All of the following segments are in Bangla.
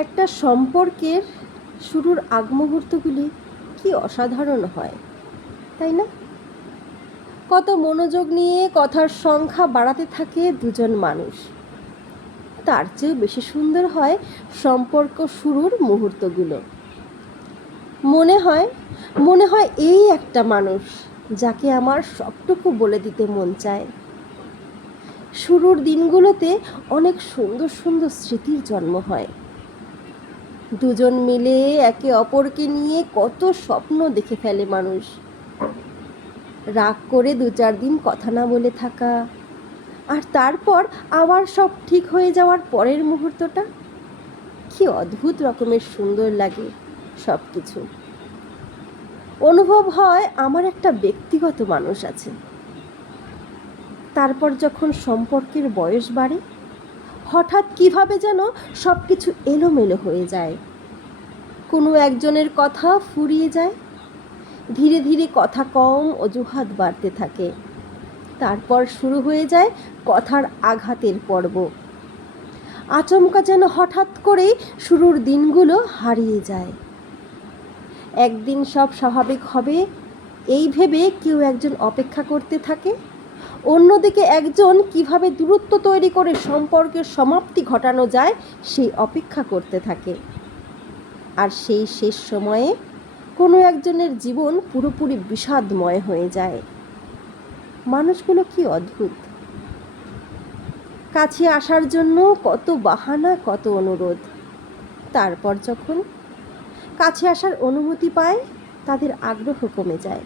একটা সম্পর্কের শুরুর আগ মুহূর্তগুলি কি অসাধারণ হয়, তাই না? কত মনোযোগ নিয়ে কথার সংখ্যা বাড়াতে থাকে দুজন মানুষ। তার চেয়েও বেশি সুন্দর হয় সম্পর্ক শুরুর মুহূর্তগুলো। মনে হয় এই একটা মানুষ যাকে আমার সবটুকু বলে দিতে মন চায়। শুরুর দিনগুলোতে অনেক সুন্দর সুন্দর স্মৃতির জন্ম হয়। দুজন মিলে একে অপরকে নিয়ে কত স্বপ্ন দেখে ফেলে মানুষ। রাগ করে 2-4 দিন কথা না বলে থাকা, আর তারপর আবার সব ঠিক হয়ে যাওয়ার পরের মুহূর্তটা কি অদ্ভুত রকমের সুন্দর লাগে সব কিছু। অনুভব হয় আমার একটা ব্যক্তিগত মানুষ আছে। তারপর যখন সম্পর্কের বয়স বাড়ে, হঠাৎ কিভাবে যেন সব কিছু এলোমেলো হয়ে যায়। কোনো একজনের কথা ফুরিয়ে যায়, ধীরে ধীরে কথা কম, অজুহাত বাড়তে থাকে। তারপর শুরু হয়ে যায় কথার আঘাতের পর্ব। আচমকা যেন হঠাৎ করেই শুরুর দিনগুলো হারিয়ে যায়। একদিন সব স্বাভাবিক হবে এই ভেবে কেউ একজন অপেক্ষা করতে থাকে, অন্যদিকে একজন কিভাবে দূরত্ব তৈরি করে সম্পর্কের সমাপ্তি ঘটানো যায় সেই অপেক্ষা করতে থাকে। আর সেই শেষ সময়ে কোনো একজনের জীবন পুরোপুরি বিষাদময় হয়ে যায়। মানুষগুলো কি অদ্ভুত! কাছে আসার জন্য কত বাহানা, কত অনুরোধ। তারপর যখন কাছে আসার অনুমতি পায়, তাদের আগ্রহ কমে যায়।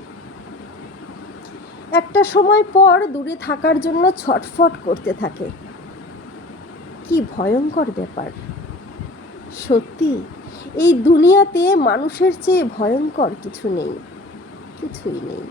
একটা সময় পর দূরে থাকার জন্য ছটফট করতে থাকে। কি ভয়ঙ্কর ব্যাপার! সত্যি, এই দুনিয়াতে মানুষের চেয়ে ভয়ঙ্কর কিছু নেই, কিছুই নেই।